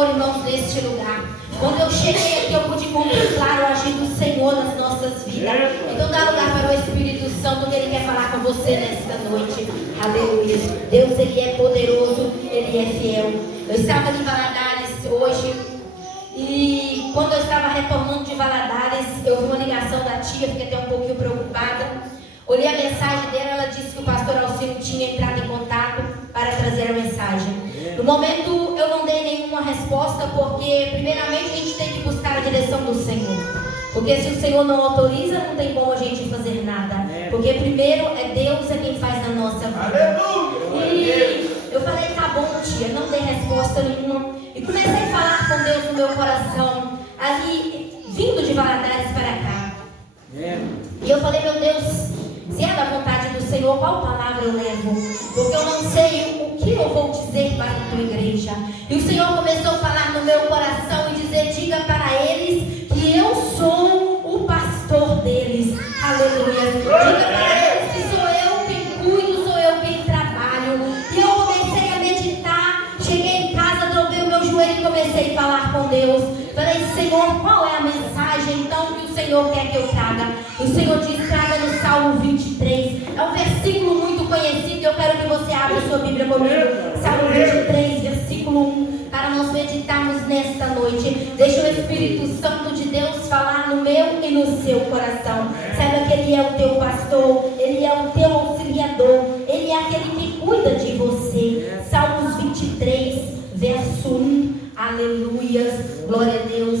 Senhor, irmãos, neste lugar. Quando eu cheguei aqui, eu pude contemplar o agir do Senhor nas nossas vidas. Então dá lugar para o Espírito Santo, que Ele quer falar com você nesta noite. Aleluia. Deus, Ele é poderoso, Ele é fiel. Eu estava em Valadares hoje, e quando eu estava retornando de Valadares, eu vi uma ligação da tia, fiquei até um pouquinho preocupada. Olhei a mensagem dela, ela disse que o pastor Alcino tinha entrado em contato para trazer a mensagem. No momento eu não dei nenhuma resposta, porque primeiramente a gente tem que buscar a direção do Senhor. Porque se o Senhor não autoriza, não tem como a gente fazer nada. Porque primeiro é Deus quem faz na nossa vida. E eu falei, tá bom, tia, não dei resposta nenhuma. E comecei a falar com Deus no meu coração, ali vindo de Valadares para cá. E eu falei, meu Deus, se é da vontade do Senhor, qual palavra eu levo? Porque eu não sei o que eu vou dizer para a tua igreja. E o Senhor começou a falar no meu coração e dizer, diga para eles que eu sou o pastor deles. Aleluia. Diga para eles que sou eu quem cuido, sou eu quem trabalho. E eu comecei a meditar, cheguei em casa, dobrei o meu joelho e comecei a falar com Deus. Falei, Senhor, qual é a mensagem então que o Senhor quer que eu traga? O Senhor diz, traga no Salmo 23. É um versículo muito conhecido. Eu quero que você abra a sua Bíblia comigo. Salmo 23, versículo 1. Para nós meditarmos nesta noite. Deixa o Espírito Santo de Deus falar no meu e no seu coração. Saiba que Ele é o teu pastor. Ele é o teu auxiliador. Ele é aquele que cuida de você. Salmos 23, verso 1. Aleluias, glória a Deus.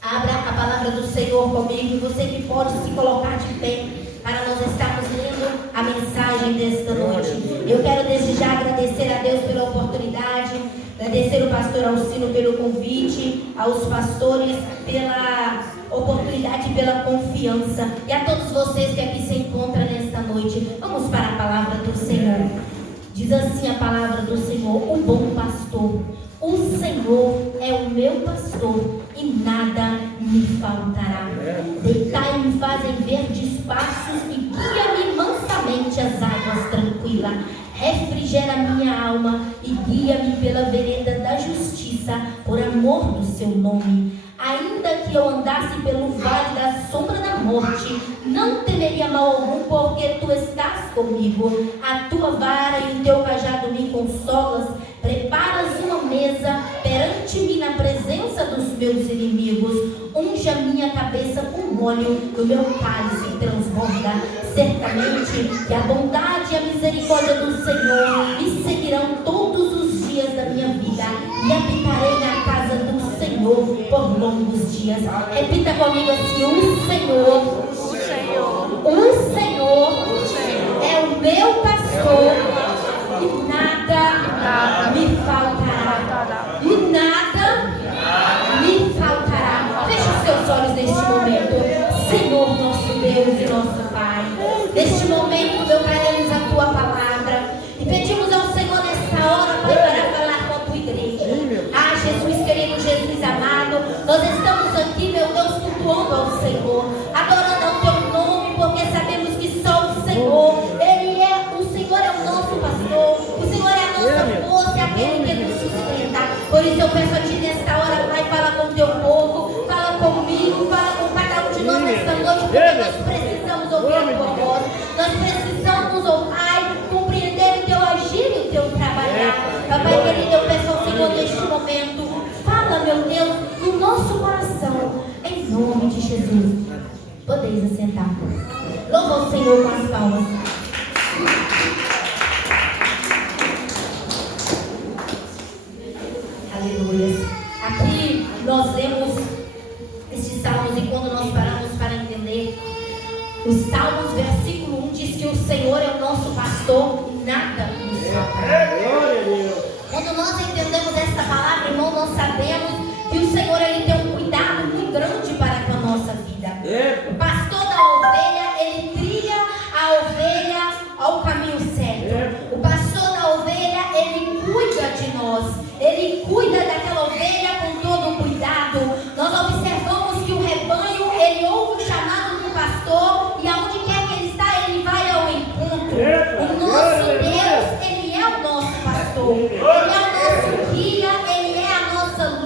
Abra a palavra do Senhor comigo. Você que pode se colocar de pé para nós estarmos lendo a mensagem desta noite. Eu quero desde já agradecer a Deus pela oportunidade, agradecer o pastor Alcino pelo convite, aos pastores pela oportunidade e pela confiança, e a todos vocês que aqui se encontram nesta noite. Vamos para a palavra do Senhor. Diz assim a palavra do Senhor, o bom pastor. O Senhor é o meu pastor e nada me faltará. Deitai-me, fazem verdes pastos e guia-me mansamente às águas tranquilas. Refrigera minha alma e guia-me pela vereda da justiça, por amor do seu nome. Ainda que eu andasse pelo vale da sombra da morte, não temeria mal algum, porque tu estás comigo. A tua vara e o teu cajado me consolas. Preparas uma mesa perante mim na presença dos meus inimigos. Unge a minha cabeça com óleo, e o meu cálice transborda. Certamente que a bondade e a misericórdia do Senhor me seguirão todos os dias da minha vida, e habitarei na casa do Senhor por longos dias. Repita comigo assim: o Senhor, o Senhor é o meu pastor e nada me faltará. E nada me faltará. Feche os seus olhos neste momento. Senhor, nosso Deus e nosso Pai, neste momento, meu Pai, lemos a tua palavra e pedimos ao Senhor nesta hora, Pai, para falar com a tua igreja. Ah, Jesus querido, Jesus amado, nós estamos aqui, meu Deus, cultuando ao Senhor, adorando ao teu nome, porque sabemos que só o Senhor, o Senhor é o nosso pastor, o Senhor é a nossa força, é aquele que nos sustenta. Por isso eu peço a ti nesta hora, Pai, fala com o teu povo, fala comigo, fala com cada um de nós nesta noite, porque nós precisamos ouvir a tua voz, nós precisamos, oh Pai, compreender o teu agir e o teu trabalhar. Papai querido, eu peço ao Senhor neste momento, fala, meu Deus, no nosso coração, em nome de Jesus. Podeis assentar. Louva o Senhor com as palmas. Aleluia. Aqui nós lemos estes salmos, e quando nós paramos para entender os salmos, versículo 1 diz que o Senhor é o nosso pastor e nada nos faltará. Quando nós entendemos esta palavra, irmão, nós sabemos que o Senhor, ele tem um cuidado muito grande para com a nossa vida. O pastor da ovelha, ele trilha a ovelha ao caminho certo. O pastor da ovelha, ele cuida de nós. Ele cuida daquela ovelha com todo o cuidado. Nós observamos que o rebanho, ele ouve o chamado do pastor, e aonde quer que ele está, ele vai ao encontro. O nosso Deus, ele é o nosso pastor. Ele é o nosso guia, ele é a nossa luz.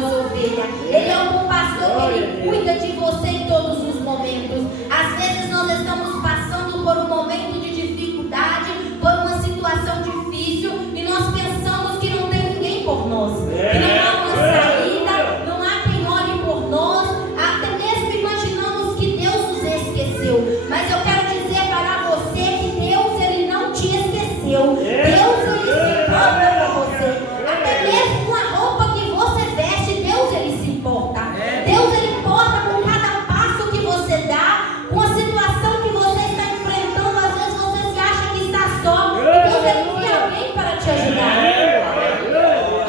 suas ovelhas. Ele é um bom pastor que ele cuida de você em todos os momentos. Às vezes nós estamos passando por um momento de dificuldade, por uma situação difícil, e nós pensamos que não tem ninguém por nós, que não há uma saída, não há quem olhe por nós, até mesmo imaginamos que Deus nos esqueceu. Mas eu quero dizer para você que Deus, ele não te esqueceu. Deus, ele se importa com você. Até mesmo com a roupa que você veste, Deus, ele se importa. Deus, ele importa com cada passo que você dá, com a situação que você está enfrentando. Às vezes você se acha que está só, e Deus, ele envia alguém para te ajudar.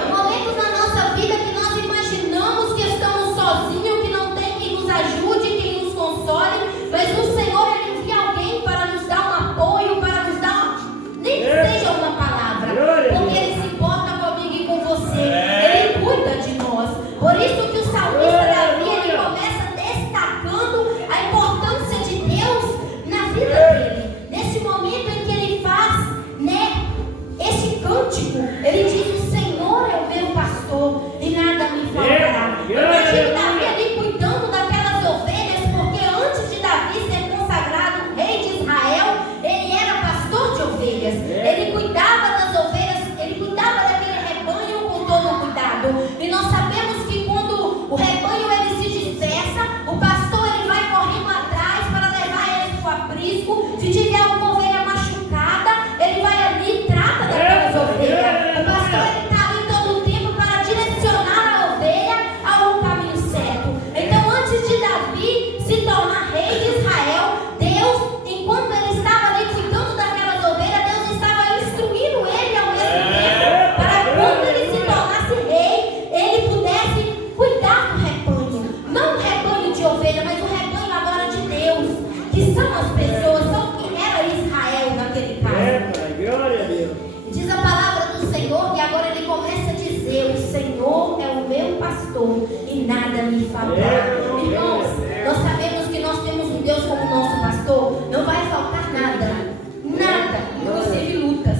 Há momentos na nossa vida que nós imaginamos que estamos sozinhos, que não tem quem nos ajude, quem nos console, mas o Senhor, ele envia alguém para nos dar um apoio, para nos dar nem que seja uma palavra, porque ele se importa comigo e com você. Ele cuida de nós. Por isso que o salmista Davi, ele começa destacando a importância de Deus na vida dele. Nesse momento em que ele faz, esse cântico, ele diz: o Senhor é o meu pastor e nada me faltará. Imagina Davi ali cuidando daquelas ovelhas, porque antes de Davi ser consagrado rei de Israel, ele era pastor de ovelhas. Ele cuidava das ovelhas, ele cuidava daquele rebanho com todo o cuidado. E nós sabemos que quando o rebanho ele se dispersa, o pastor ele vai correndo atrás para levar eles para o aprisco. Se tiver alguma ovelha machucada, ele vai ali e trata daquelas ovelhas. O pastor ele está ali todo o tempo para direcionar a ovelha ao caminho certo. Então, antes de Davi se tornar rei de Israel, Deus, enquanto ele estava ali cuidando daquelas ovelhas, Deus estava instruindo ele ao mesmo tempo, para quando ele se tornasse rei, ele pudesse cuidar do rebanho. Não o rebanho de ovelha, mas o rebanho agora de Deus, que são as pessoas, são quem era Israel naquele caso. Diz a palavra do Senhor, e agora ele começa a dizer: o Senhor é o meu pastor e nada me faltará. Irmãos, nós sabemos que nós temos um Deus como nosso pastor. Não vai faltar nada, nada, inclusive lutas.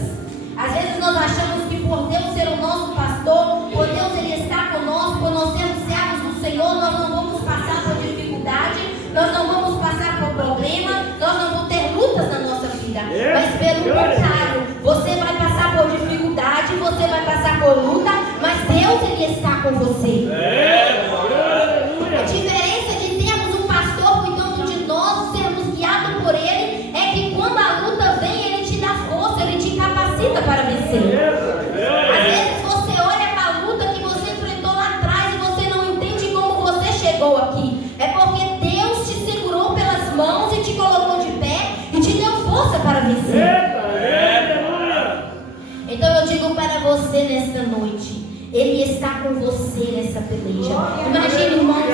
Às vezes nós achamos que por Deus ser o nosso pastor, por Deus ele estar conosco, por nós sermos servos do Senhor, nós não vamos passar por dificuldade, nós não vamos passar por problema, nós não vamos ter lutas na nossa vida. Mas pelo contrário, você vai passar por dificuldade, você vai passar por luta, mas Deus ele está com você. A diferença de termos um pastor cuidando de nós, sermos guiados por ele, é que quando a luta vem, ele te dá força, ele te capacita para vencer. Às vezes você olha para a luta que você enfrentou lá atrás e você não entende como você chegou aqui. É porque Deus te segurou pelas mãos e te colocou de pé e te deu força para vencer. Então eu digo para você nesta noite, ele está com você nessa peleja. Imagine, irmãos,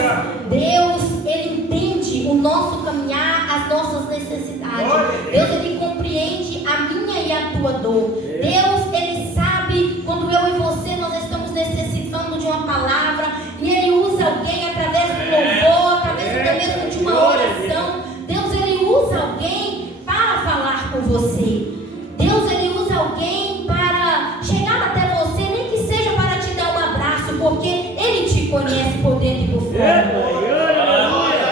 Deus, ele entende o nosso caminhar, as nossas necessidades. Deus, ele compreende a minha e a tua dor. Deus, ele sabe quando eu e você nós estamos necessitando de uma palavra, e ele usa alguém através do louvor, através até mesmo de uma oração. Deus, ele usa alguém para falar com você. Deus, ele usa alguém para chegar até você, nem que seja para te dar um abraço, porque ele te conhece por dentro e por fora.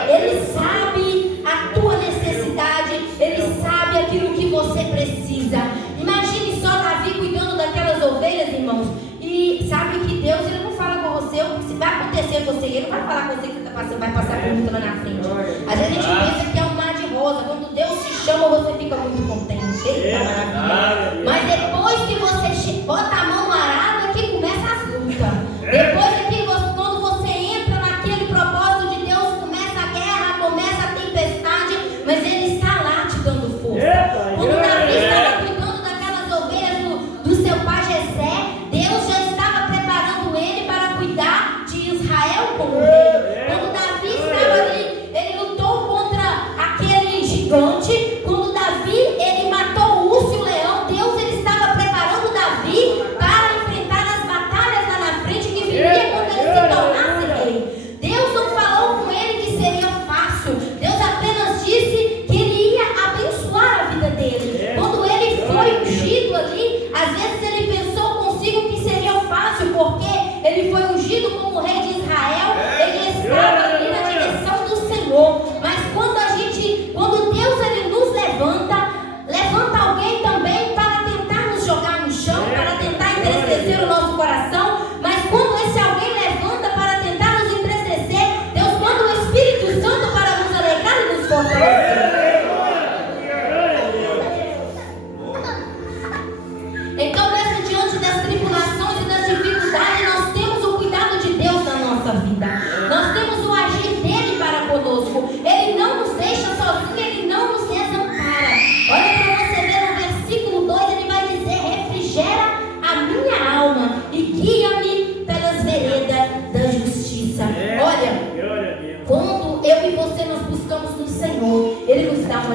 Ele sabe a tua necessidade, ele sabe aquilo que você precisa. Imagine só Davi cuidando daquelas ovelhas, irmãos, e sabe que Deus, ele não fala com você o que vai acontecer com você, ele não vai falar com você que vai passar por muito lá na frente. Às vezes a gente pensa que é um mar de rosa, quando Deus te chama você fica muito contente. Eita, maravilha. Mas depois que você bota a mão no arado é que começa as lutas. Depois é que quando você entra naquele propósito de Deus, começa a guerra, começa a tempestade, mas ele está lá te dando força. Quando Davi estava cuidando daquelas ovelhas do seu pai Jessé, Deus já estava preparando ele para cuidar de Israel como rei. Quando Davi estava ali, ele lutou contra aquele gigante. Quando Davi, ele matou o urso e o leão, Deus, ele estava preparando Davi para enfrentar as batalhas lá na frente que viria quando ele se tornasse rei. Deus não falou com ele que seria fácil. Deus apenas disse que ele ia abençoar a vida dele. Quando ele foi ungido às vezes ele pensou consigo que seria fácil, porque ele foi ungido como rei de Israel.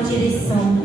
uma direção.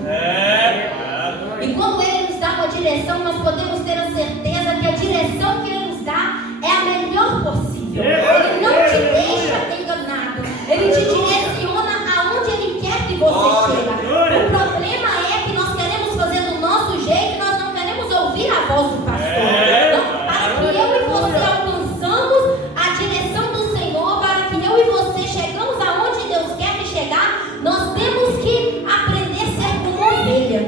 E quando Ele nos dá uma direção, nós podemos ter a certeza que a direção que Ele nos dá é a melhor possível. Ele não te deixa enganado. Ele te direciona aonde Ele quer que você chegue. O problema é que nós queremos fazer do nosso jeito e nós não queremos ouvir a voz do pastor. Então, para que eu e você alcançamos a direção do Senhor, para que eu e você chegamos aonde Deus quer que chegar, nós temos que aprender a ser como ovelha.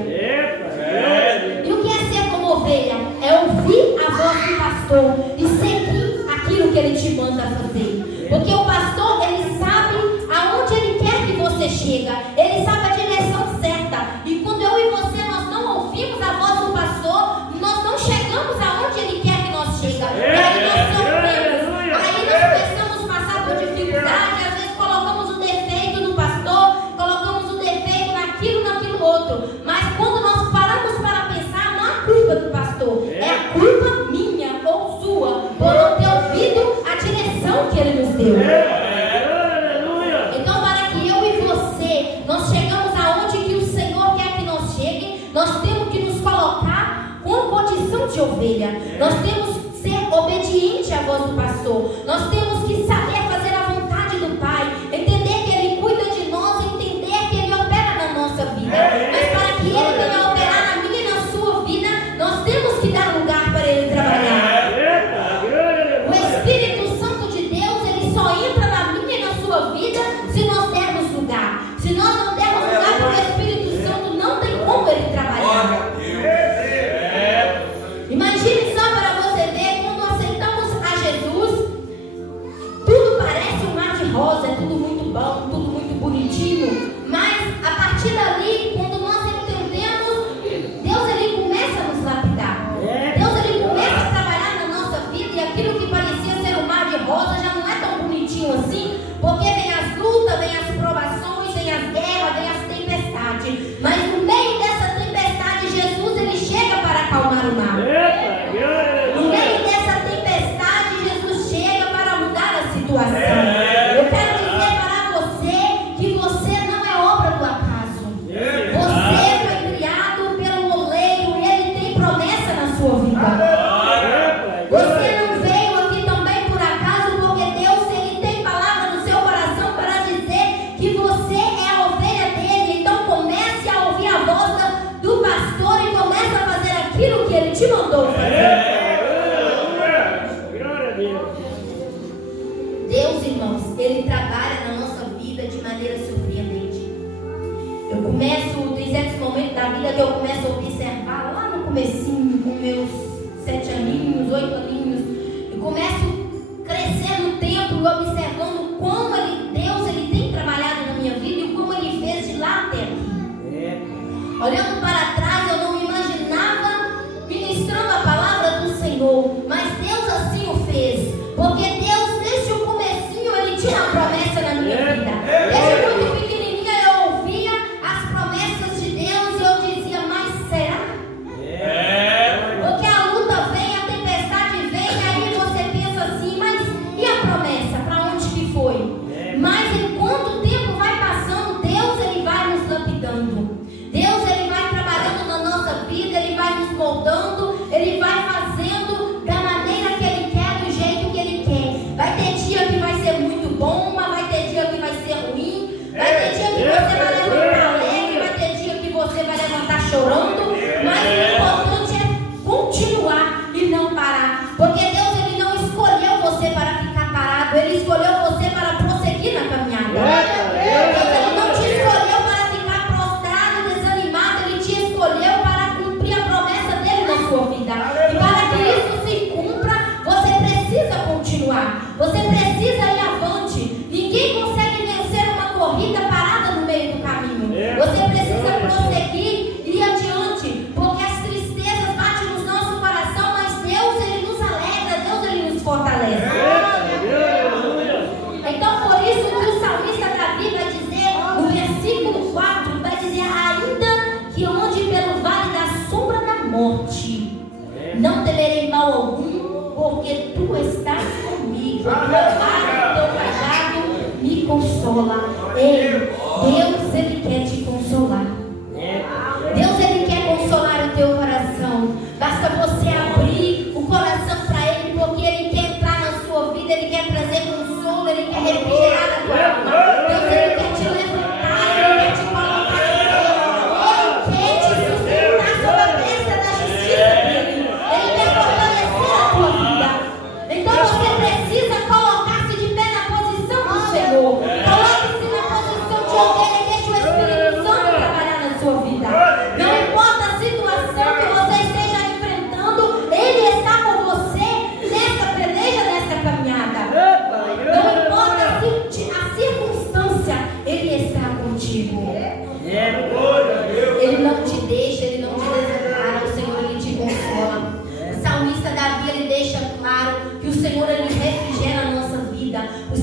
E o que é ser como ovelha? É ouvir a voz do pastor e seguir aquilo que ele te manda fazer. Porque o pastor, ele sabe aonde ele quer que você chega. Ele sabe a direção certa. E quando eu e você nós não ouvimos a voz do pastor, nós não chegamos aonde ele quer que nós cheguemos. E aí nós sofremos. Aí nós começamos a passar por dificuldade. Às vezes colocamos o defeito no pastor, colocamos o defeito naquilo outro. Mas quando nós paramos para pensar, não é culpa do pastor, é a culpa minha ou sua por não ter ouvido a direção que ele nos deu. Então, para que eu e você nós chegamos aonde que o Senhor quer que nós chegue, nós temos que nos colocar com condição de ovelha. Nós temos que ser obediente à voz do pastor. Nós temos que saber fazer a vontade do Pai, entender que Ele cuida de nós, entender que Ele opera na nossa vida. Mas para que Ele venha operar na minha e na sua vida, nós temos que dar lugar para Ele trabalhar. O Espírito Santo de Deus, Ele só entra na minha e na sua vida se nós dermos lugar. Se nós não dermos lugar para o Espírito Santo, não tem como Ele trabalhar. Imagine só para você ver, quando aceitamos a Jesus, tudo parece um mar de rosa, é tudo muito bom, tudo muito bonitinho. Mas a partir dali, quando nós entendemos, Deus ele começa a nos lapidar. Deus ele começa a trabalhar na nossa vida, e aquilo que parecia ser um mar de rosa já não é tão bonitinho assim, porque vem as lutas, vem as provações, vem as guerras, vem as tempestades. Mas no meio dessa tempestade, Jesus ele chega para acalmar o mar. No meio dessa tempestade, Jesus chega para mudar a situação. Eu quero dizer para você que você não é obra do acaso. Você foi criado pelo oleiro e ele tem promessa na sua vida. Você não veio aqui também por acaso, porque Deus ele tem palavra no seu coração para dizer que você é a ovelha dele. Então comece a ouvir a voz do pastor e comece a fazer aquilo que ele te mandou fazer. Deus, irmãos, Ele trabalha na nossa vida de maneira surpreendente. Eu começo, tem certos momentos da vida que eu começo a observar lá no comecinho, com meus 7 aninhos, 8 aninhos, eu começo a crescer no tempo, observando como Deus ele tem trabalhado na minha vida e como Ele fez de lá até aqui. Olhando para trás, eu não me imaginava ministrando a palavra do Senhor, mas Deus assim o fez, porque Deus, desde o comecinho, Ele tinha uma promessa na minha vida. Desde muito pequenininha eu ouvia as promessas de Deus e eu dizia, mas será? Porque a luta vem, a tempestade vem, aí você pensa assim, mas e a promessa? Para onde que foi? Mas enquanto o tempo vai passando, Deus ele vai nos lapidando. Deus ele vai trabalhando na nossa vida, Ele vai nos moldando, Ele vai fazendo da maneira que Ele quer, do jeito que Ele quer. Vai ter dia que vai ser muito bom, mas vai ter dia que vai ser ruim. Vai ter dia que você vai levantar alegre, vai ter dia que você vai levantar chorando. Mas o importante é continuar e não parar. Porque Deus ele não escolheu você para ficar parado, Ele escolheu você para prosseguir na caminhada. Deus ele não te escolheu para ficar prostrado, desanimado, Ele te escolheu para cumprir a promessa dele na sua vida. E para que isso se cumpra, você precisa continuar. Você precisa ir avante. Ninguém consegue vencer uma corrida parada no meio do caminho. Você precisa prosseguir e ir adiante, porque as tristezas batem no nosso coração, mas Deus ele nos alegra, Deus ele nos fortalece. Então por isso que o salmista Davi vai dizer no versículo 4, vai dizer, ainda que eu ande pelo vale da sombra da morte, não temerei mal algum, porque tu estás comigo, a tua vara e o teu cajado me consola. Deus ele quer te consolar.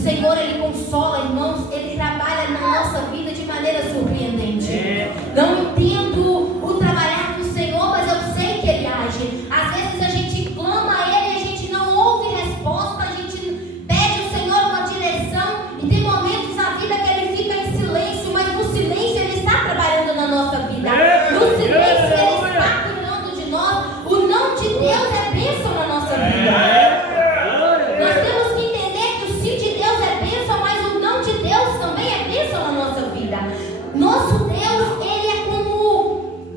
Senhor, Ele consola, irmãos, Ele trabalha na nossa vida de maneira surpreendente. Não entendo o trabalhar do Senhor, mas eu sei que Ele age. Às vezes a gente clama a Ele e a gente não ouve resposta, a gente pede ao Senhor uma direção e tem momentos na vida que Ele fica em silêncio, mas no silêncio Ele está trabalhando na nossa vida. No silêncio Ele está cuidando de nós. O não de Deus é bênção na nossa vida. Nós temos que entender que o sim de Deus é bênção, mas o não de Deus também é bênção na nossa vida. Nosso Deus, Ele é como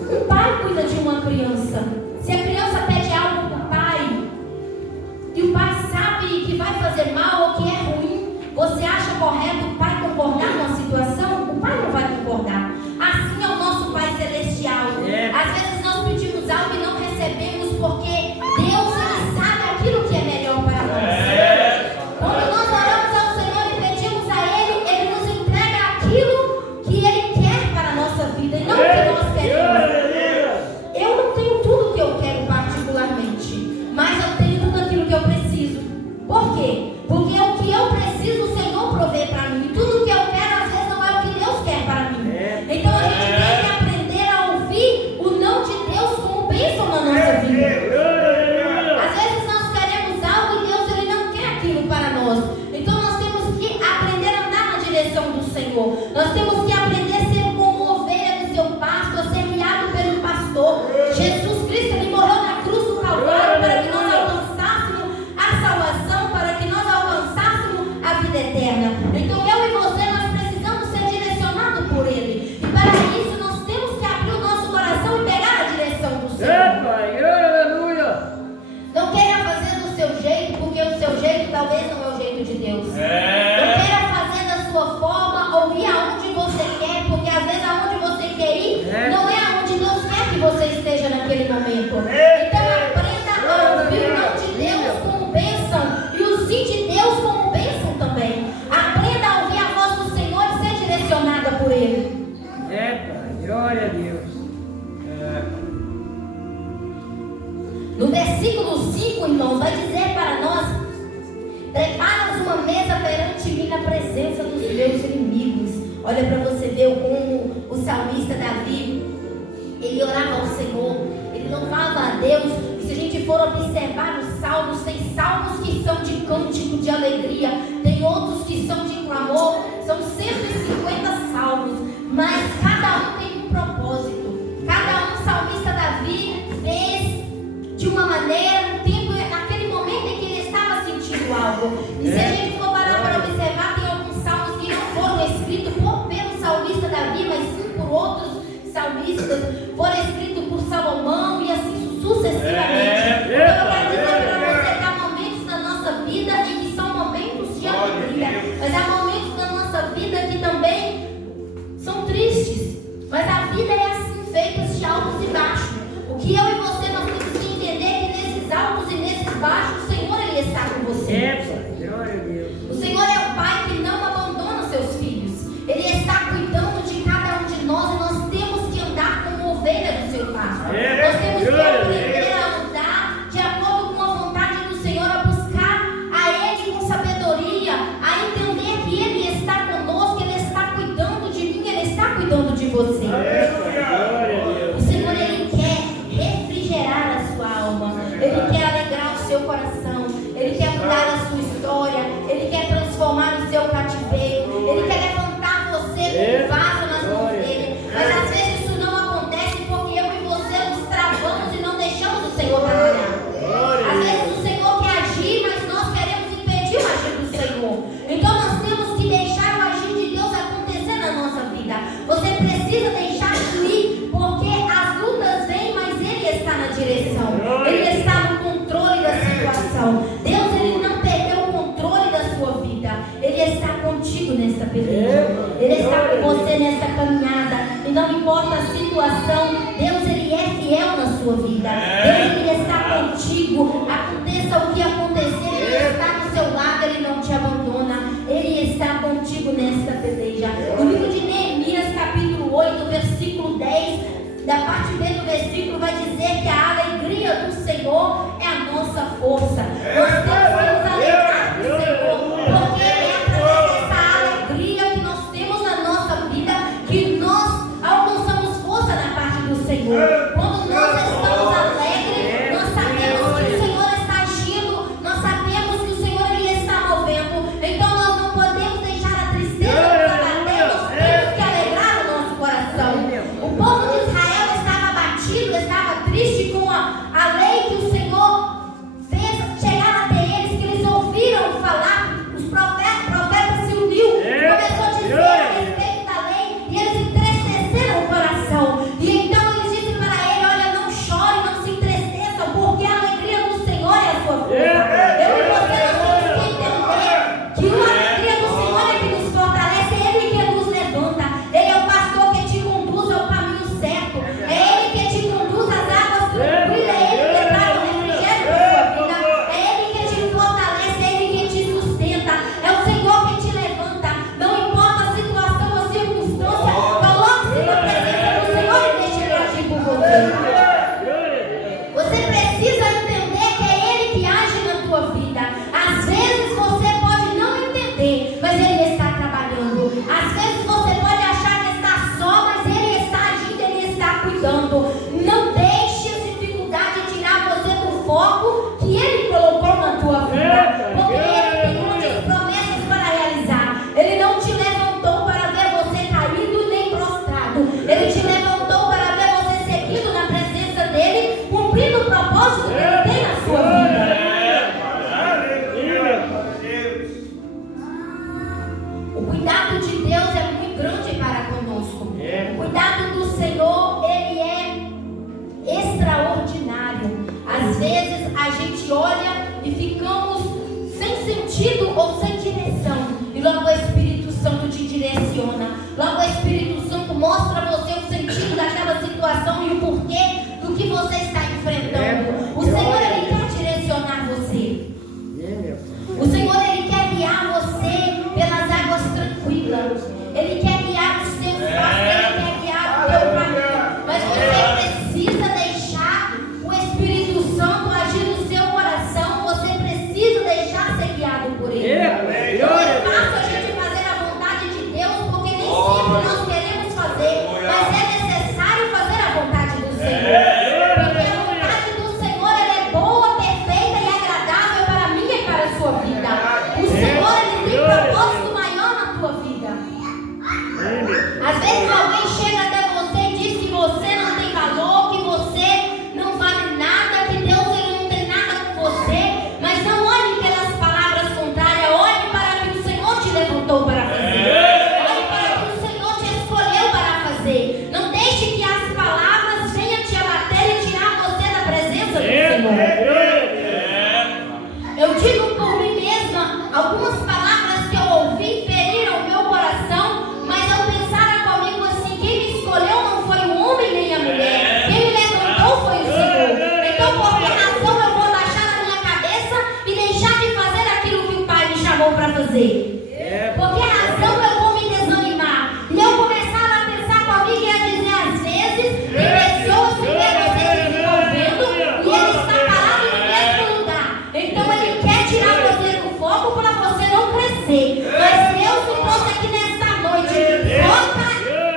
um pai cuida de uma criança. Se a criança pede algo para o pai, e o pai sabe que vai fazer mal ou que é ruim, você acha correto o pai concordar com a situação? O pai não vai concordar. Assim é o nosso Pai Celestial. Às vezes nós pedimos algo e não recebemos porque Deus, Ele sabe aquilo que é melhor para nós. Quando nós oramos ao Senhor e pedimos a Ele, Ele nos entrega aquilo que Ele quer para a nossa vida e não o que nós queremos. Eu não tenho tudo o que eu quero particularmente, mas eu tenho tudo aquilo que eu preciso. Por quê? Porque o que eu preciso o Senhor provê para mim. E tudo o que eu quero às vezes não é o que Deus quer para mim. Então a gente tem que aprender a ouvir o não de Deus como bênção na nossa vida. Às vezes nós queremos algo e Deus, Ele não quer aquilo para nós. Então nós temos que aprender a andar na direção do Senhor. Nós temos que aprender a ser como ovelha do seu pasto, a ser guiado pelo pastor. Jesus Cristo, Ele morreu na cruz do Calvário para que nós alcançássemos a salvação, para que nós alcançássemos a vida eterna. Então eu e você, nós precisamos ser direcionados por Ele. E para isso nós temos que abrir o nosso coração e pegar a direção do Senhor. Não queira fazer do seu jeito, porque o seu jeito talvez não é o jeito de Deus. Não queira fazer da sua forma ou ir aonde você quer, porque às vezes aonde você quer ir não é aonde Deus quer que você esteja naquele momento. Então aprenda a ouvir o não de Deus como bênção e o sim de Deus como bênção também. Aprenda a ouvir a voz do Senhor e ser direcionada por Ele. Glória a Deus. No versículo 5, irmãos, vai dizer para nós: preparas uma mesa perante mim na presença dos meus inimigos. Olha para você ver como o salmista Davi, ele orava ao Senhor, ele louvava a Deus. E se a gente for observar os salmos, tem salmos que são de cântico, de alegria, tem outros que são de clamor. São 150 salmos, mas cada um tem um propósito. Cada um, salmista Davi fez de uma maneira, um tempo, naquele momento em que ele estava sentindo algo. E se a gente for parar para observar, tem alguns salmos que não foram escritos pelo salmista Davi, mas sim por outros salmistas, foram escritos por Salomão e assim sucessivamente. Então eu quero dizer para você que há momentos na nossa vida em que são momentos de alegria, mas há momentos na nossa vida que também são tristes. Mas a vida é assim, feita de altos e baixos. O que eu e você nós temos que entender é que nesses altos e nesses baixos, o Senhor, Ele está com você. O Senhor é o Pai que não abandona seus filhos. Ele está cuidando de cada um de nós e nós temos que andar como ovelha do seu pasto. Nós temos que aprender a andar de acordo com a vontade do Senhor, a buscar a Ele com sabedoria, a entender que Ele está conosco, Ele está cuidando de mim, Ele está cuidando de você. O Senhor, Ele quer refrigerar a sua alma, Ele quer alegrar o seu coração, Ele quer mudar a sua história, Ele quer transformar o seu cativeiro, Ele quer levantar você com vaso nas mãos dele. Mas às vezes isso não acontece porque eu e você nos travamos e não deixamos o Senhor trabalhar. Às vezes o Senhor quer agir, mas nós queremos impedir o agir do Senhor. Então nós temos que deixar o agir de Deus acontecer na nossa vida. Você precisa deixar fluir, porque as lutas vêm, mas Ele está na direção, Ele está no controle da situação. Deus, Ele não perdeu o controle da sua vida, Ele está contigo nesta peleja, Ele está com você nesta caminhada. E não importa a situação, Deus, Ele é fiel na sua vida. Deus, Ele está contigo. Aconteça o que acontecer, Ele está do seu lado, Ele não te abandona. Ele está contigo nesta peleja. No livro de Neemias, capítulo 8, versículo 10, da parte B do versículo, vai dizer que a alegria do Senhor é a nossa força. Nós temos que nos alegrar do Senhor. O cuidado de Deus é muito grande para conosco. O cuidado do Senhor, ele é extraordinário. Às vezes a gente olha e ficamos sem sentido ou sem direção. E logo o Espírito Santo te direciona. Logo o Espírito Santo mostra a você o sentido daquela situação e o porquê do que você está enfrentando. O Senhor, ele quer direcionar você. O Senhor, ele quer guiar você pelas águas tranquilas. Ele quer guiar os teus passos, ele quer guiar o teu caminho. Mas você precisa deixar o Espírito Santo agir no seu coração. Você precisa deixar ser guiado por ele. Não é fácil a gente fazer a vontade de Deus, porque nem sempre nós queremos fazer, mas é necessário fazer a vontade do Senhor. Porque a vontade do Senhor, ela é boa, perfeita e agradável para mim e para a sua vida. O Senhor, ele tem propósito maior na tua vida. Às vezes alguém chega até você e diz que você não tem valor, que você não vale nada, que Deus, ele não tem nada com você. Mas não olhe pelas palavras contrárias, olhe para o que o Senhor te levantou para fazer. Olhe para o que o Senhor te escolheu para fazer. Não deixe que as palavras venham te abater e tirar você da presença do Senhor. Eu digo por mim mesma, algumas palavras que eu ouvi feriram o meu coração, mas eu pensara comigo assim: quem me escolheu não foi o homem nem a mulher, quem me levantou foi o Senhor. Então por que razão eu vou baixar a minha cabeça e deixar de fazer aquilo que o Pai me chamou para fazer? Por que razão eu vou me desanimar? E eu começar a pensar comigo e a dizer às vezes, tem pessoas que vê você se desenvolvendo e ele está parado no mesmo lugar. Então ele quer tirar você do foco para você não crescer. Mas Deus me trouxe aqui nesta noite. Foca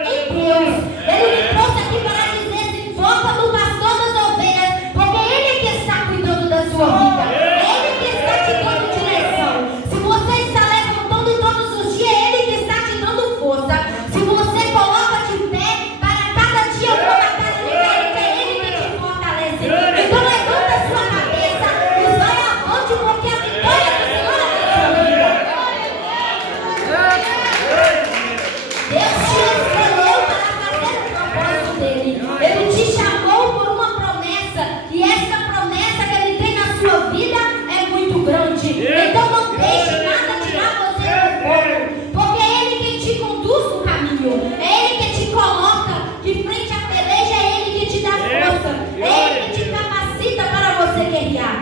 em Deus. Ele me trouxe aqui para dizer assim: foca no pastor das ovelhas, porque ele é que está cuidando da sua vida. Ele que está te dando direção. Se você está levantando todos os dias, ele que está te dando força. Se você coloca de pé para cada dia uma batalha diferente, é ele que te fortalece. Então levanta a sua cabeça e vai avante, porque a vitória do Senhor é na sua vida. Deus te escolheu para fazer o propósito dele. Ele te chamou por uma promessa, e essa promessa que ele tem na sua vida é muito grande. Então não deixe nada tirar você do foco, porque é ele quem te conduz no caminho, é ele que te coloca de frente à peleja, é ele que te dá força, é ele que te capacita para você guerrear.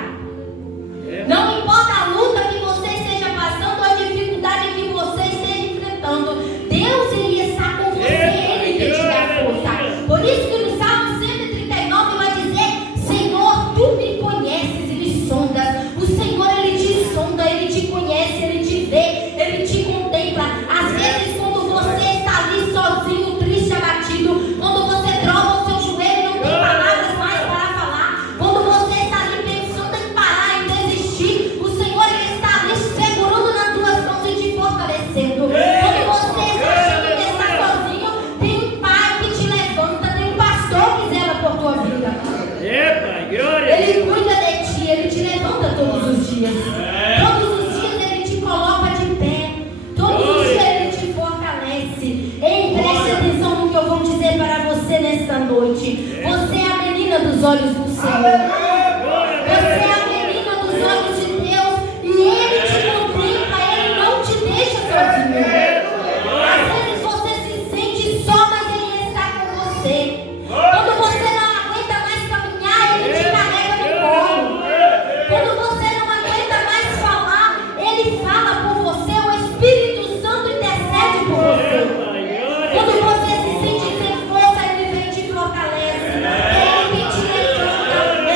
Não importa a luta que você esteja passando ou a dificuldade que você esteja enfrentando, Deus, ele está com você, ele que te dá força. Por isso que no Salmo 139 vai dizer: Senhor, tu me conheces e me sondas. O Senhor, ele te sonda, ele te conhece, ele te vê, ele te contempla. Às vezes quando você está ali sozinho, triste, abatido, quando você trova o seu joelho e não tem palavras mais para falar, quando você está ali pensando em parar, em desistir, o Senhor, ele está ali segurando nas tuas mãos e te fortalecendo. Quando você está achando que está sozinho, tem um Pai que te levanta, tem um pastor que zela por tua vida. Ele cuida de ti, ele te levanta todos os dias. Todos os dias ele te coloca de pé. Todos os dias ele te fortalece. Ei, preste atenção no que eu vou dizer para você nesta noite. Você é a menina dos olhos do Senhor. Você é a menina dos olhos de Deus. E ele te contempla, ele não te deixa sozinho. Às vezes você se sente só, mas ele está com você. Quando você não aguenta mais caminhar, ele te carrega no colo. Quando você não aguenta mais falar, ele fala por você. O Espírito Santo intercede por você. Quando você se sente sem força, ele vem e te fortalece. É ele que te levanta. É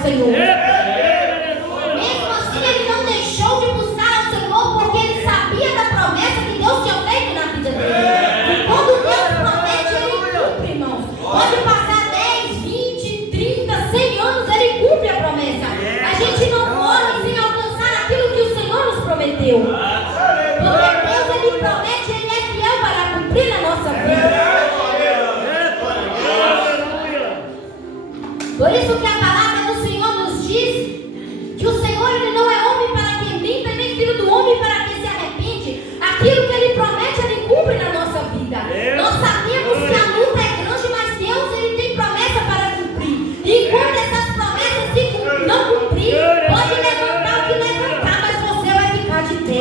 ao Senhor. Mesmo assim, ele não deixou de buscar ao Senhor, porque ele sabia da promessa que Deus tinha feito na vida dele. E quando Deus promete, ele cumpre, irmãos. Pode passar 10, 20, 30, 100 anos, ele cumpre a promessa. A gente não morre sem alcançar aquilo que o Senhor nos prometeu. Porque Deus, ele promete, ele é fiel para cumprir na nossa vida. Por isso que a palavra do Senhor nos diz que o Senhor, ele não é homem para que minta, nem filho do homem para que se arrepende. Aquilo que ele promete, ele cumpre na nossa vida. Nós sabemos que a luta é grande, mas Deus, ele tem promessa para cumprir. E quando essas promessas não cumprir, pode levantar o que levantar, mas você vai ficar de pé.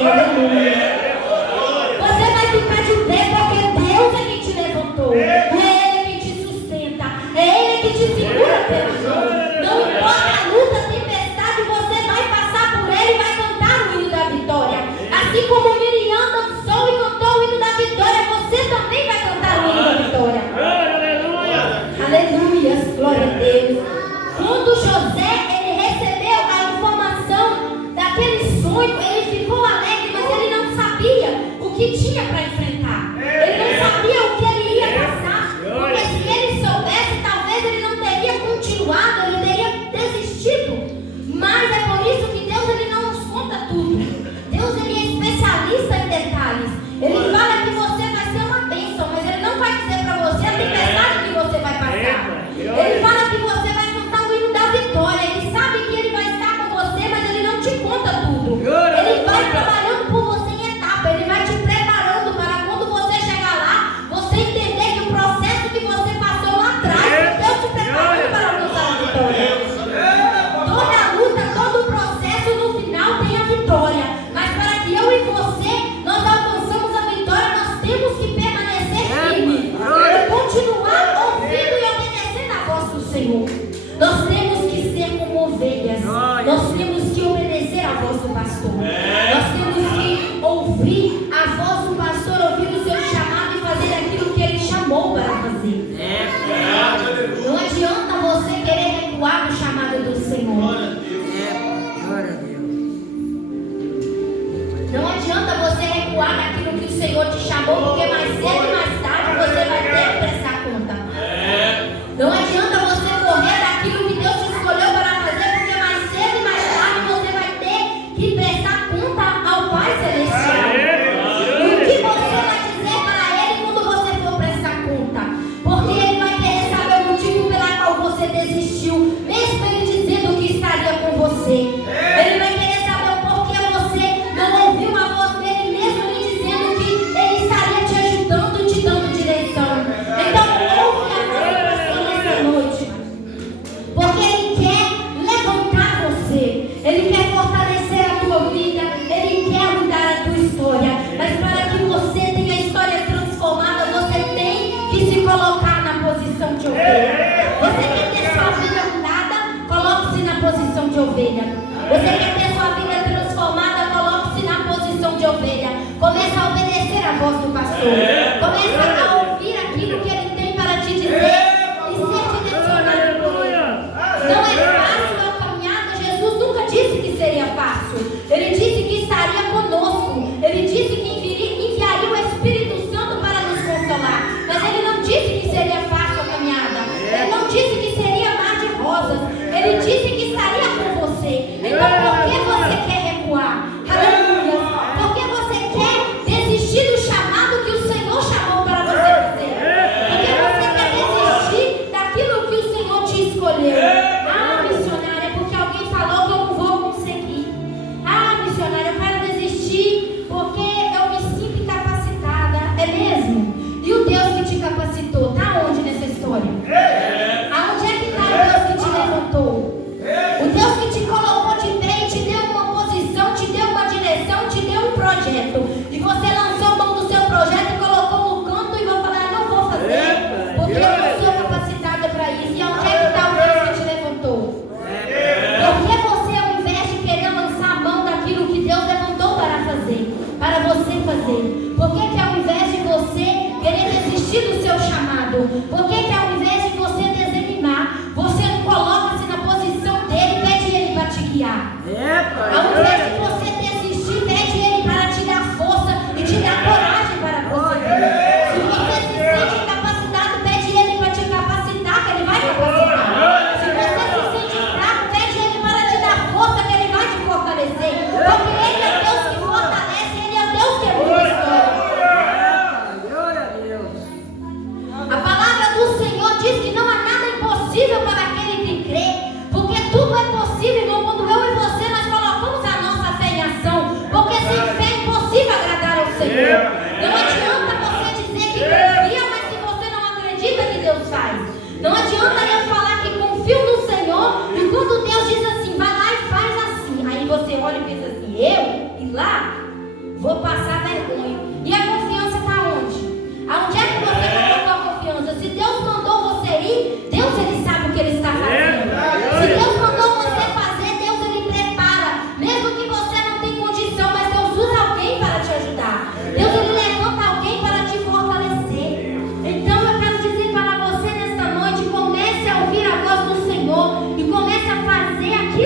Você vai ficar de pé porque Deus é quem te levantou. É Ele quem te sustenta. É Ele que te segura pela mão. Não importa a luta, a tempestade, você vai passar por ele e vai cantar o hino da vitória. Assim como Miriam dançou e cantou o hino da vitória, você também vai cantar o hino da vitória. Aleluia, glória a Deus. Quando José, ele recebeu a informação daquele sonho, ele ficou alegre, mas ele não sabia o que tinha para enfrentar. Ele não sabia o que ele ia passar. Porque se ele soubesse, talvez ele não teria continuado, ele teria desistido. Mas é por isso que Deus, ele não nos conta tudo. Deus, ele é especialista em detalhes. Ele fala que você vai ser uma bênção, mas ele não vai dizer para você a tempestade que você vai passar. Ele fala que você vai cantar o hino da vitória. Ele sabe que ele vai estar com você, mas ele não te conta tudo. Ele vai trabalhando por você em etapa. Ele vai te preparando para quando você chegar lá, você entender que o processo que você passou lá atrás, Deus te preparando para alcançar a vitória. Toda a luta, todo o processo, no final tem a vitória. Mas para que eu e você, nós alcançamos a vitória, nós temos que permanecer firme e continuar ouvindo e obedecendo a voz do Senhor. Nós temos que ser como ovelhas. Nós temos que obedecer a voz do pastor. Nós temos que ouvir a voz do pastor, ouvir o seu chamado e fazer aquilo que ele chamou para fazer. Não adianta você querer recuar no chamado do Senhor. Não adianta você recuar naquilo que o Senhor te chamou, porque mais cedo e mais tarde você vai ter que prestar conta. Não adianta você correr daquilo que Deus te escolheu para fazer, porque mais cedo e mais tarde você vai ter que prestar conta ao Pai Celestial. E o que você vai dizer para Ele quando você for prestar conta? Porque Ele vai querer saber o motivo pela qual você desistiu, mesmo Ele dizendo que estaria com você. Ele vai querer saber o porquê você não ouviu a voz dele, mesmo Ele dizendo que Ele estaria te ajudando, te dando direção. Então ouve a voz de você nessa noite, porque Ele quer levantar você, Ele quer fortalecer a tua vida, Ele quer mudar a tua história. Mas para que você tenha a história transformada, você tem que se colocar na posição de ovelha. Você quer ter sua vida mudada? Coloque-se na posição de ovelha. Você quer ter sua vida transformada? Coloque-se na posição de ovelha. Começa a obedecer a voz do pastor. Começa a ouvir aquilo que ele tem para te dizer e ser direcionado por ele. Não é fácil a caminhada. Jesus nunca disse que seria fácil. Ele disse que estaria conosco. Ele disse que enviaria o Espírito Santo para nos consolar. Mas ele não disse que seria fácil a caminhada. Ele não disse que seria mar de rosas. Ele disse que estaria com você. Então por que você quer recuar? Aleluia. Por que você quer desistir do chamado que o Senhor chamou para você fazer? Por que você quer desistir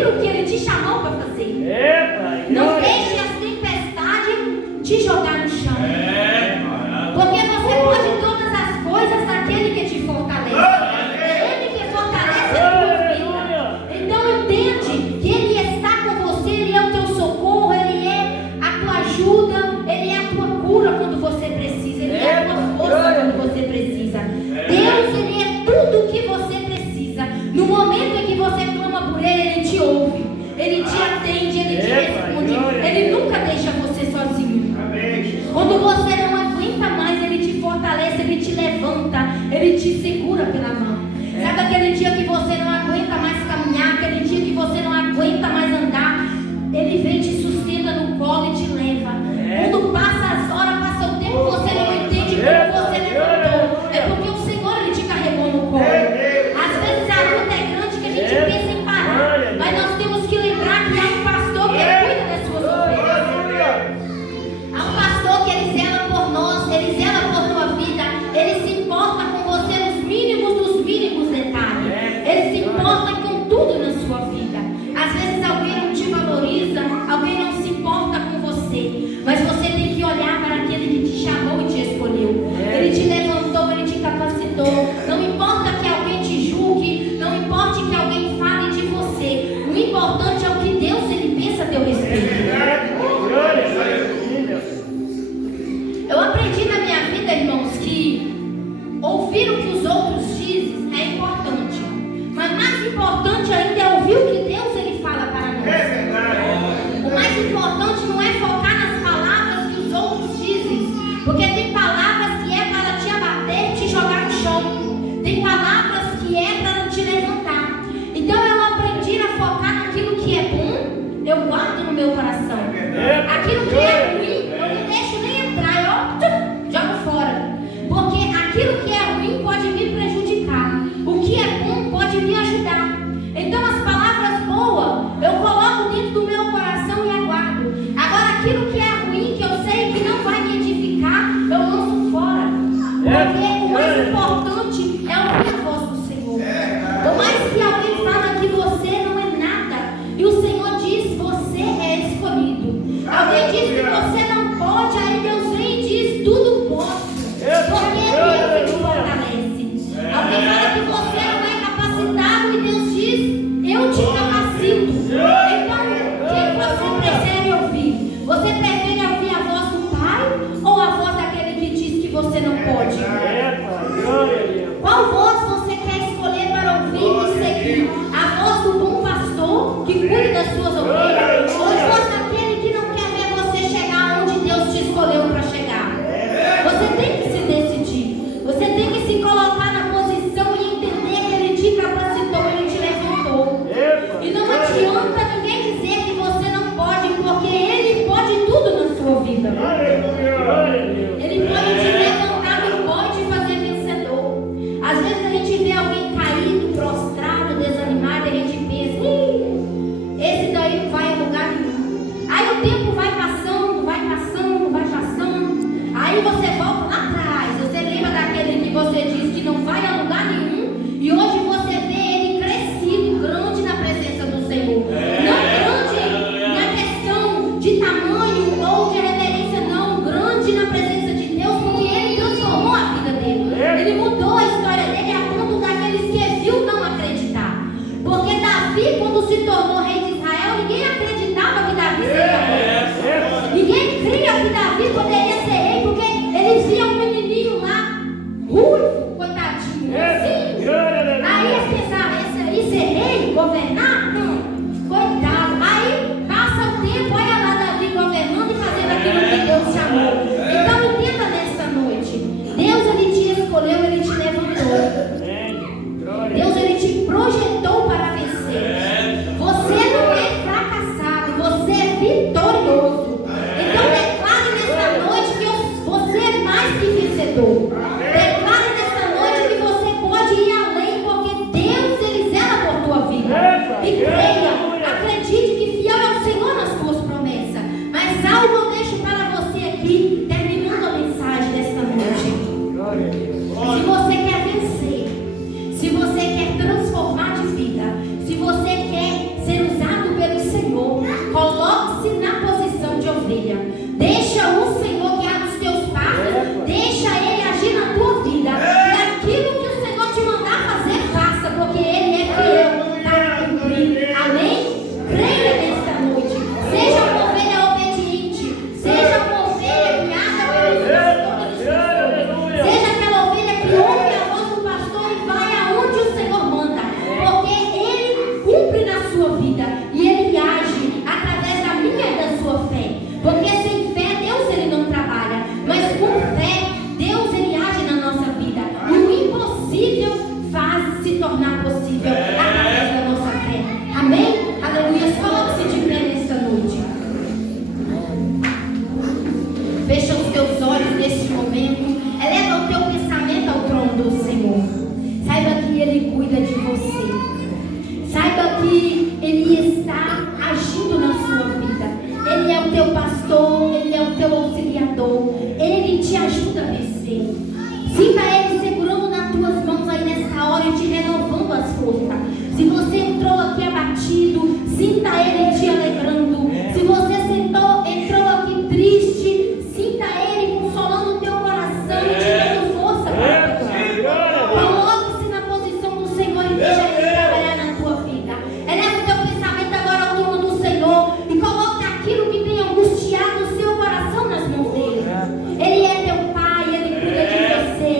aquilo que Ele te chamou para fazer. Não deixe as tempestades te jogar no chão. Porque você pode todas as coisas naquele que te fortalece. Ele que fortalece a tua vida. Então entende que Ele está com você, Ele é o teu socorro, Ele é a tua ajuda, Ele é a tua cura quando você precisa, Ele é a tua força quando você precisa. Deus, Ele é tudo o que você precisa. No momento em que você clama por Ele, Ele te ouve, Ele te atende, Ele te responde. Ele nunca deixa você sozinho. Quando você não aguenta mais, Ele te fortalece, Ele te levanta, Ele te segura pela mão. Sabe aquele dia que você não aguenta mais caminhar, aquele dia que você não aguenta mais andar, Ele vem, te sustenta no colo e te leva. Quando passa as horas, passa o tempo, você não entende como você levantou. É porque o Senhor, Ele te carregou no colo. Às vezes a luta é grande que a gente pensa em parar, mas nós temos que lembrar que há um pastor que cuida das suas ovelhas. Há um pastor que Ele zela por nós, Ele zela por tua vida, Ele se importa com você nos mínimos dos mínimos detalhes. Ele se importa com tudo na sua vida. Às vezes alguém não te valoriza, alguém não se importa com você, mas você tem que olhar para aquele que te chamou e te escolheu. Ele te levantou, Ele te capacitou. Não importa que alguém te julgue, não importa que alguém fale de você. O importante é o que Deus, Ele pensa a teu respeito. Eu aprendi na minha vida, irmãos, que ouvir o que os outros dizem é importante, mas mais importante ainda é ouvir o que Deus, Ele fala para nós. O mais importante não é focar nas palavras que os outros dizem, porque tem palavras que é para te abater, te jogar no chão, tem palavras que é para te levantar. Então eu aprendi a focar naquilo que é bom, eu guardo no meu coração. Aquilo que é ruim, eu não deixo nem entrar, eu jogo fora. Porque aquilo que é ruim pode me prejudicar, o que é bom pode me ajudar. Então as palavras boas eu coloco dentro do meu coração e aguardo. Agora aquilo que é ruim, que eu sei que não vai me edificar, eu lanço fora. Porque o mais importante é ouvir a voz do Senhor. Por mais que alguém fala que você não é nada, e o Senhor diz, você é escolhido. Alguém diz que você não pode, aí Deus vem e diz, tudo posso. Porque Deus te fortalece. Alguém fala que você não é capacitado e Deus diz, eu te capacito. Então, o que você prefere ouvir? Você prefere ouvir a voz do Pai ou a voz daquele que diz que você não pode? Qual voz você quer escolher para ouvir e seguir? A voz do bom pastor que cuida das suas ovelhas ou a voz daquele que não quer ver você chegar onde Deus te escolheu para chegar? Você tem que se decidir. Você tem que se colocar na posição e entender que Ele te capacitou, Ele te levantou. E não adianta ninguém dizer que você não pode, porque Ele pode tudo na sua vida. Ele pode te levantar do pó e te fazer vencedor. Às vezes a gente vê alguém caído, prostrado, desanimado, e a gente pensa, esse daí não vai a lugar nenhum. Aí o tempo vai passando, vai passando, vai passando. Aí você volta lá atrás, você lembra daquele que você disse que não vai a lugar nenhum, e hoje você vê ele crescido, grande na presença do Senhor. Não grande na questão de tamanho ou de reverência, não, grande na presença de Deus, porque Ele transformou a vida dele. Ele mudou a história dele a ponto daqueles que viu não acreditar. Porque Davi, quando se tornou rei de Israel, ninguém acreditava que Davi seria rei. Ninguém cria que Davi poderia ser rei, porque eles viam um menininho lá, ruivo, coitadinho, assim. Aí eles pensavam, esse aí ser rei, governar? Não, coitado. Aí passa o tempo, olha lá Davi governando e fazendo aquilo que Deus chamou. Então entenda nesta noite, Deus, Ele te escolheu, Ele te levantou. Deus, Ele te projetou para vencer. Você não Ele está agindo na sua vida. Ele é o teu pastor, Ele é o teu auxiliador. Ele te ajuda a vencer. Sinta Ele segurando nas tuas mãos aí nessa hora e te renovando as forças. Se você entrou aqui abatido, sinta Ele te alegrando. Se você entrou aqui triste, sinta Ele consolando o teu coração e te dando força para viver. Coloque-se na posição do Senhor e deixa Ele trabalhar na tua vida. Eleva o teu pensamento agora ao trono do Senhor e coloque aquilo que tem angustiado o seu coração nas mãos dele. Ele é teu Pai, Ele cuida de você.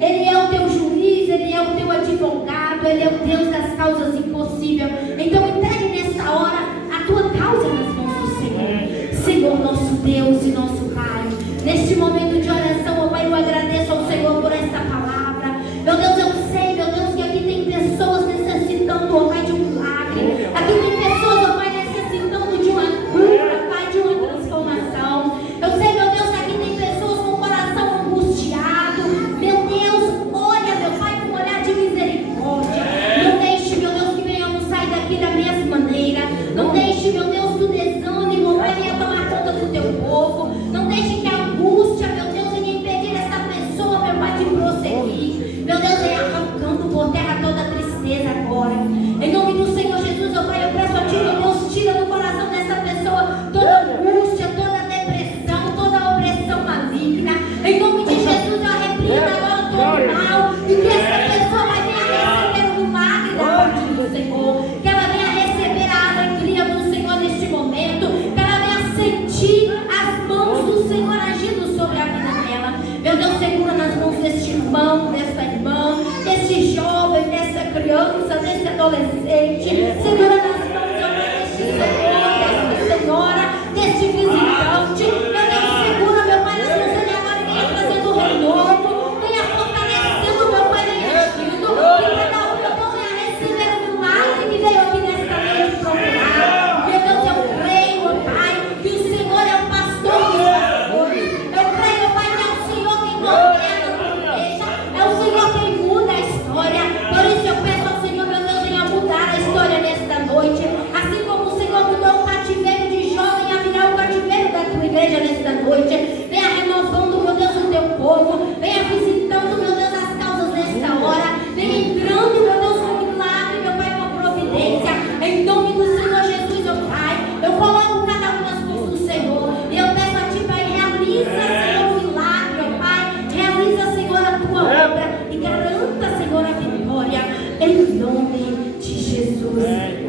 Ele é o teu juiz, Ele é o teu advogado, Ele é o Deus das causas impossíveis. Então entregue nesta hora a tua causa nas mãos do Senhor. Senhor, nosso Deus e nosso Pai, neste momento de oração, ó Pai, eu agradeço ao Senhor por esta palavra. Meu Deus, eu sei, meu Deus, que aqui tem pessoas necessitando, ó Pai, de um milagre. Aqui tem pessoas, ó Pai, necessitando de uma cura, Pai, de uma transformação. Eu sei, meu Deus, que aqui tem pessoas com o coração angustiado. Meu Deus, olha, meu Pai, com um olhar de misericórdia. Não deixe, meu Deus, que venhamos sair daqui da mesma maneira. Não deixe, meu Deus, que o desânimo, Pai, venha tomar conta do teu povo. Não deixe que a angústia, meu Deus, venha impedir essa pessoa, meu Pai, de prosseguir. Meu Deus, venha arrancando por terra toda a tristeza agora. Em nome do Senhor Jesus, ó Pai, eu peço a Ti, meu Deus, tira do coração dessa pessoa toda angústia, toda depressão, toda opressão maligna. Em nome de Jesus, eu repreendo agora todo mal e que essa pessoa vai vir a receber o milagre da parte do Senhor. Que ela venha receber a alegria do Senhor neste momento. Que ela venha sentir as mãos do Senhor agindo sobre a vida dela. Meu Deus, segura nas mãos deste irmão, dessa irmã, desse jovem, dessa criança, desse adolescente. Segura nas mãos, ó Pai, deste senhor, desta senhora, deste visitante. Meu Deus, segura, meu Pai, nas mãos dele agora e venha trazendo renovo. Venha fortalecendo, meu Pai, venha agindo. Que cada um, meu Deus, venha receber o milagre que veio aqui nesta noite procurar. Meu Deus, eu creio, ó Pai, que o Senhor é o pastor dos pastores. Eu creio, ó Pai, que é o Senhor quem governa a igreja. É o Senhor quem muda a história. Por isso eu peço ao Senhor, meu Deus, venha mudar a história nesta noite. Assim como o Senhor mudou o cativeiro de Jó, venha virar o cativeiro da tua igreja nesta noite. Venha renovando, meu Deus, o teu povo. Venha visitando, meu Deus, as causas nesta hora. Venha entrando, meu Deus, com milagre, meu Pai, com providência. Em nome do Senhor Jesus, ó Pai, eu coloco cada um nas mãos do Senhor. E eu peço a Ti, Pai, realiza, Senhor, o milagre, ó Pai. Realiza, Senhor, a Tua obra. E garanta, Senhor, a vitória. Em nome de Jesus.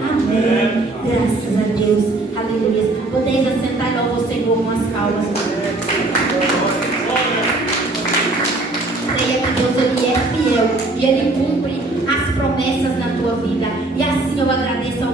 Amém. Graças a Deus. Aleluia. Podeis assentar e louvar o Senhor com as calmas. Creia que Deus, Ele é fiel e Ele cumpre as promessas na tua vida. E assim eu agradeço ao